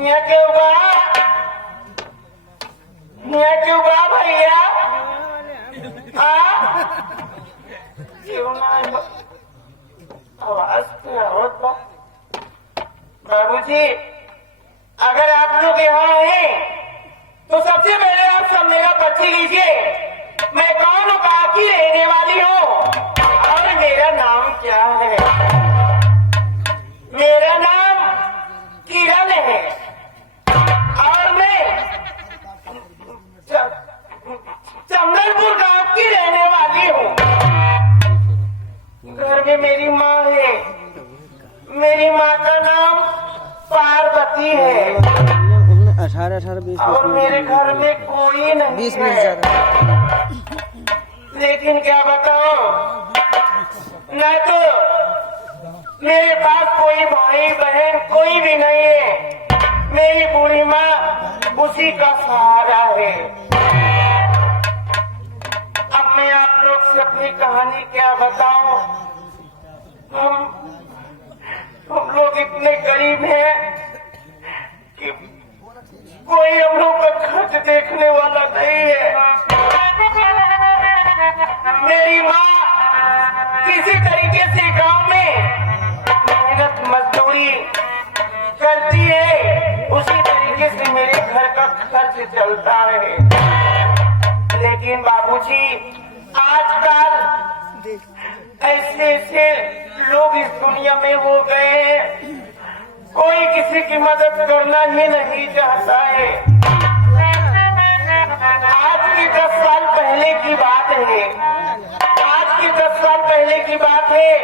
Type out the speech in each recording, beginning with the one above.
क्यों बा भैया? क्यों ना आवाज तो आवत बा। बाबूजी, अगर आप लोग यहाँ हैं तो सबसे पहले आप सब मेरा परिचय लीजिए। मैं कौन हूँ, कहाँ की रहने वाली हूँ और मेरा नाम क्या है? मेरा नाम किरण है और मैं चंदनपुर गांव की रहने वाली हूँ। घर में मेरी माँ है। मेरी माँ का नाम पार्वती है 18-20 और मेरे घर में कोई नहीं 20 है। मिनट ज्यादा। लेकिन क्या बताऊं, न तो मेरे पास कोई भाई बहन कोई भी नहीं है। मेरी बूढ़ी माँ उसी का सहारा है। अब मैं आप लोग से अपनी कहानी क्या बताऊं। हम लोग इतने गरीब हैं कि कोई हम लोग का खर्च देखने वाला नहीं है। मेरी माँ किसी तरीके से गांव में मेहनत मजदूरी करती है, उसी तरीके से मेरे घर का खर्च चलता है। लेकिन बाबूजी, आजकल ऐसे ऐसे लोग इस दुनिया में हो गए हैं, कोई किसी की मदद करना ही नहीं चाहता है। आज की 10 साल पहले की बात है। आज की 10 साल पहले की बात है।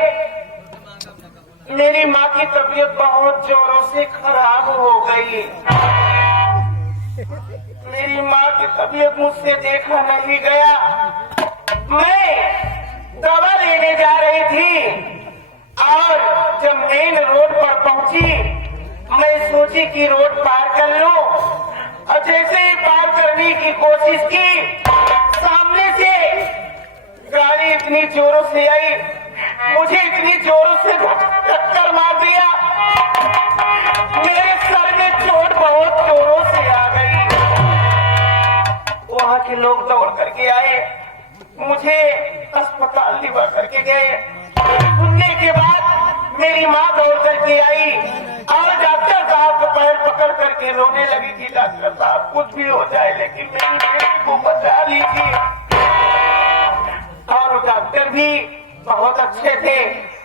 मेरी माँ की तबीयत बहुत जोरों से खराब हो गई। मेरी माँ की तबीयत मुझसे देखा नहीं गया। मैं दवा लेने जा रही थी और जब मेन रोड पर पहुंची, मैं सोची कि रोड पार कर लूं और जैसे ही पार करने की कोशिश की, सामने से गाड़ी इतनी जोरों से आई, मुझे इतनी जोरों से टक्कर मार दिया। मेरे सर में चोट बहुत जोरों से आ गई। वहां के लोग दौड़ करके आए, मुझे अस्पताल लिवा करके गए। सुनने के बाद मेरी माँ दौड़ करके आई और डॉक्टर साहब को पैर पकड़ करके रोने लगी कि डॉक्टर साहब कुछ भी हो जाए लेकिन मेरी बेटी को बचा लीजिए। और डॉक्टर भी बहुत अच्छे थे,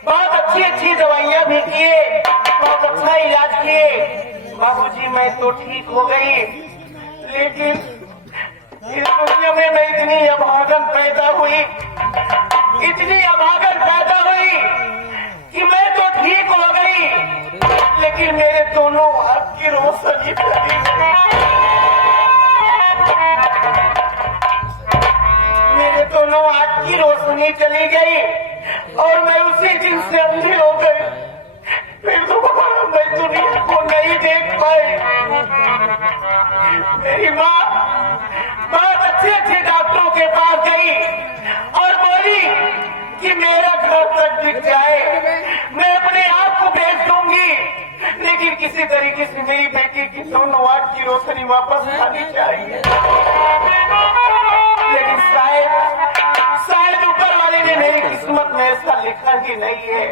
बहुत अच्छी अच्छी दवाइयाँ भी किए, बहुत अच्छा इलाज किए। बाबूजी, मैं तो ठीक हो गई, लेकिन इस दुनिया में मैं इतनी अभागन पैदा हुई, इतनी अभागन पैदा हुई कि मैं तो ठीक हो गई, लेकिन मेरे दोनों हाथ की रोशनी चली गई। मेरे दोनों हाथ की रोशनी चली गई और मैं उसी दिन से अंधी हो गई। फिर दोबारा मैं दुनिया को नहीं देख पाई। मेरी माँ बहुत अच्छे अच्छे डॉक्टरों के पास गई और बोली कि मेरा घर तक बिक जाए, मैं अपने आप को बेच दूंगी, लेकिन किसी तरीके से मेरी बेटी की दोनों आंख की रोशनी वापस आनी चाहिए। लेकिन शायद ऊपर वाले ने मेरी किस्मत में ऐसा लिखा ही नहीं है।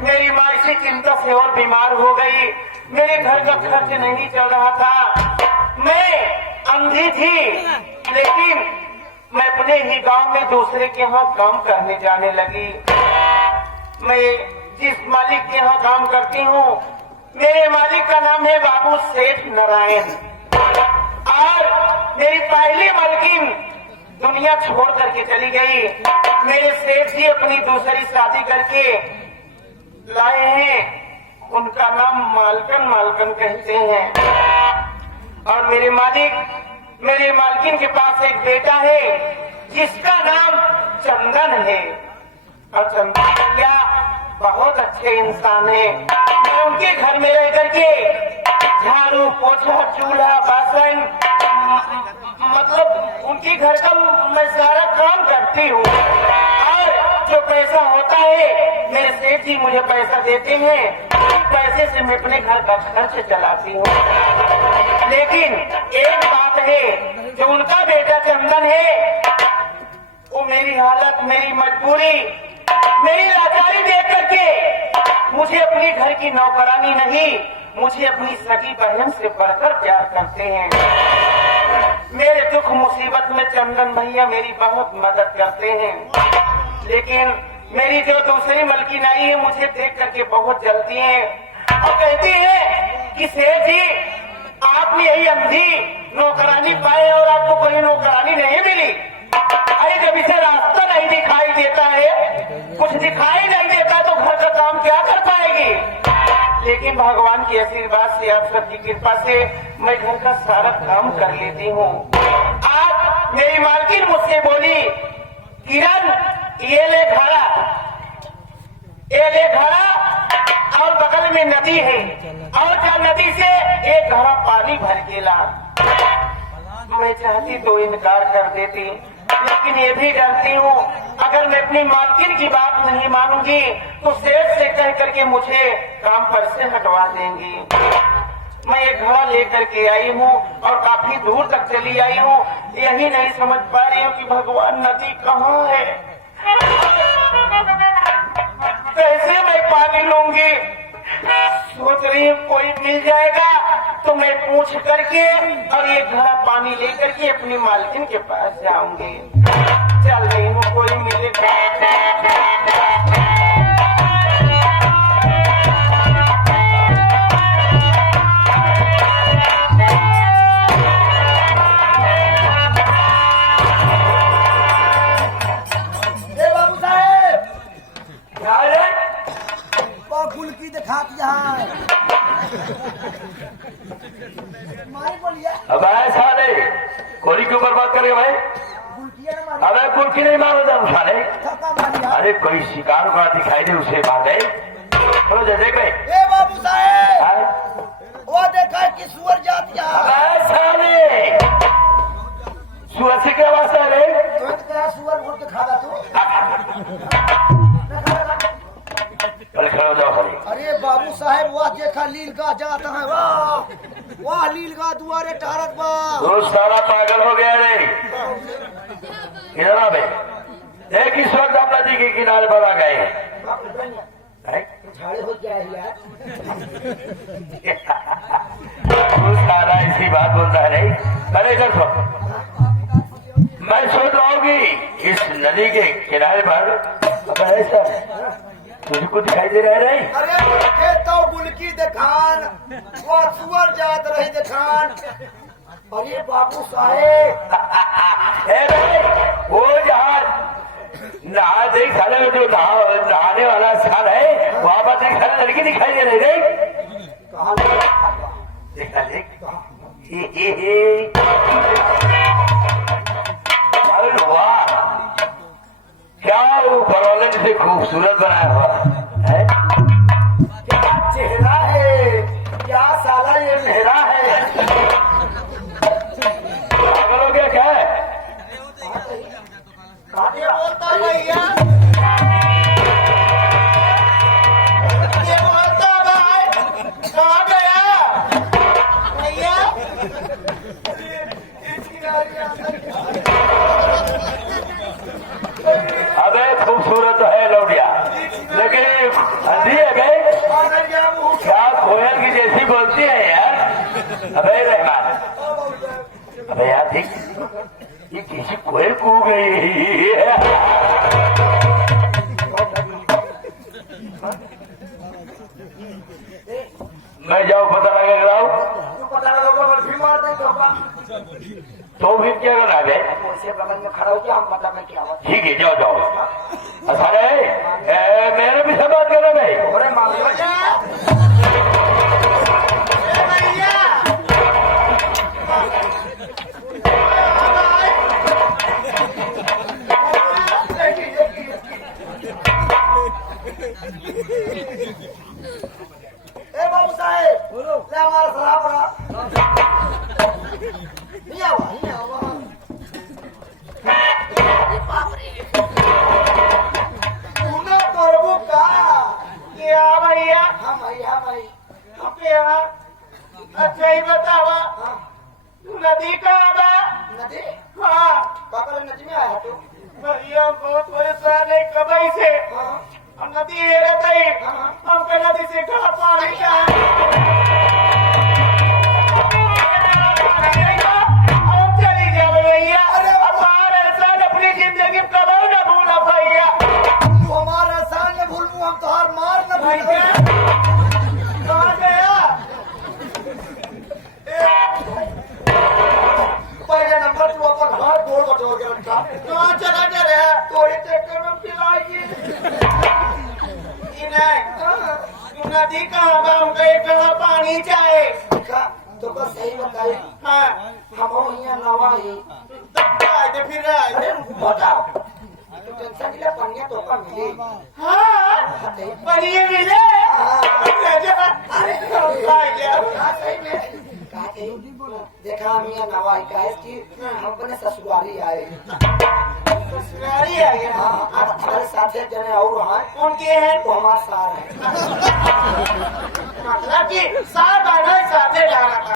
मेरी माँ इसी चिंता से और बीमार हो गई। मेरे घर का खर्च नहीं चल रहा था। मैं अंधी थी, लेकिन मैं अपने ही गांव में दूसरे के यहाँ काम करने जाने लगी। मैं जिस मालिक के यहाँ काम करती हूँ, मेरे मालिक का नाम है बाबू सेठ नारायण। और मेरी पहली मालकिन दुनिया छोड़ करके चली गई। मेरे सेठ जी अपनी दूसरी शादी करके लाए हैं, उनका नाम मालकन कहते हैं। और मेरे मालकिन के पास एक बेटा है जिसका नाम चंदन है। और चंदन भैया बहुत अच्छे इंसान है। मैं उनके घर में रह करके झाड़ू पोछा चूल्हा बासन मतलब उनके घर का मैं सारा काम करती हूँ। और जो पैसा होता है मेरे सेठ जी मुझे पैसा देते हैं, पैसे से मैं अपने घर का खर्च चलाती हूँ। लेकिन एक बात है, जो उनका बेटा चंदन है, वो मेरी हालत, मेरी मजबूरी, मेरी लाचारी देख करके मुझे अपनी घर की नौकरानी नहीं, मुझे अपनी सगी बहन से बढ़कर प्यार करते हैं। मेरे दुख मुसीबत में चंदन भैया मेरी बहुत मदद करते हैं। लेकिन मेरी जो दूसरी मलकी नाई है, मुझे देख करके बहुत जलती है और कहती है कि सेठ जी, आपने यही अंधी नौकरानी पाए और आपको कोई नौकरानी नहीं मिली। अरे जब इसे रास्ता नहीं दिखाई देता है, कुछ दिखाई नहीं देता, तो घर का काम क्या कर पाएगी। लेकिन भगवान के आशीर्वाद से, आप सबकी कृपा से मैं घर का सारा काम कर लेती हूँ। आज मेरी मालकिन मुझसे बोली, किरण ये ले घड़ा, ये ले घड़ा, और बगल में नदी है, और क्या नदी से एक घड़ा पानी भर के ला। मैं चाहती तो इनकार कर देती, लेकिन ये भी डरती हूँ अगर मैं अपनी मालकिन की बात नहीं मानूंगी तो सेठ से कह करके मुझे काम पर से हटवा देंगी। मैं एक घड़ा लेकर के आई हूँ और काफी दूर तक चली आई हूँ। यही नहीं समझ पा रही हूँ कि भगवान नदी कहाँ है, कैसे मैं पानी लूंगी। सोच रही हूँ कोई मिल जाएगा तो मैं पूछ करके और ये घड़ा पानी लेकर के अपनी मालकिन के पास जाऊंगी। चल रही हूँ, कोई मिलेगा। गुलकी दिखा दिया अब ऐसा नहीं, कोरी क्यों बर्बाद करेगा भाई। अबे गुलकी नहीं मारो जब साले। अरे कोई शिकार का दिखाई दे उसे मारे। चलो जैसे गए बाबू साहेब, वो देखा कि सुअर जाती है। सुअर से क्या वास्ता है रे? सुअर बोल के खा तू। खड़े हो जाओ खाली। अरे बाबू साहेब, वह देखा लीलगाह जाता है, वाह वाह, लीलगाह दुआरे टारत बा। तो सारा पागल हो गया रे। इधर आ बे, एक इस वक्त हम नदी के किनारे पर आ गए हैं। झाड़े हो गया है यार। तू सारा ऐसी बात बोलता है नहीं। अरे इधर सो, मैं सोच रहा हूँ कि इस नदी के किनारे पर ऐसा तुझको दिखाई दे रहा है नहीं? अरे तो गुलकी दिखान, वो सुअर जात रही दिखान। अरे बाबू साहेब, वो जहाँ नहा देख साले में जो नहाने वाला स्थान है, वहाँ पर देख साले लड़की दिखाई दे रही नहीं? देखा देख, अरे वाह, क्या वो परवलन से खूबसूरत बनाया हुआ है। क्या चेहरा है, क्या साला ये मेहरा है। पागल हो गया क्या है? ये बोलता भैया, ये बोलता भाई, कहाँ गया भैया। अबे खूबसूरत है लौटिया, लेकिन अंधी है गए क्या कोयल की जैसी बोलती है यार। अबे रहमान, अबे यार देख, ये किसी कोयल कूद गई है। मैं जाऊँ पता लगा कराऊँ तो फिर क्या करना गए? बगल में खड़ा हो गया, हम पता नहीं क्या हुआ। ठीक है, जाओ जाओ। अरे मेरे भी से बात करना भाई। अरे मामला बाबू साहेब, ले हमारा शराब रहा। नहीं आवा, नहीं आवा। बतावा हाँ नदी कहाँ बा? नदी हाँ काकर नदी में आया तू भैया बहुत परेशान है कबई से हाँ और नदी ये रहता ही हाँ। हमको नदी से कहाँ पानी चाहिए हम चली जाओ भैया अरे अब हमारे साथ अपनी जिंदगी कबई न भूला भैया तू हमारा सान न भूलू हम तोहार मार न भूल भैया कहाँ गया पहले नंबर तू अपन हाथ गोड़ बटोर के रखा कहाँ चला जा रहा तोरे चक्कर में पिलाएगी ये नहीं नदी कहाँ बा हमको एक कहाँ पानी चाहिए देखा तो बस सही बताई हाँ हम यहाँ नवाई आए थे फिर आए थे बताओ तो टेंशन के लिए पनिया तो का मिली हाँ पनीर मिले अरे हाँ, सही में कहा कि देखा हम यहाँ नवाई का है कि हम अपने ससुराली आए ससुराली आ गया हाँ और हमारे साथ एक जने और हैं उनके हैं वो हमारे सार हैं मतलब कि सार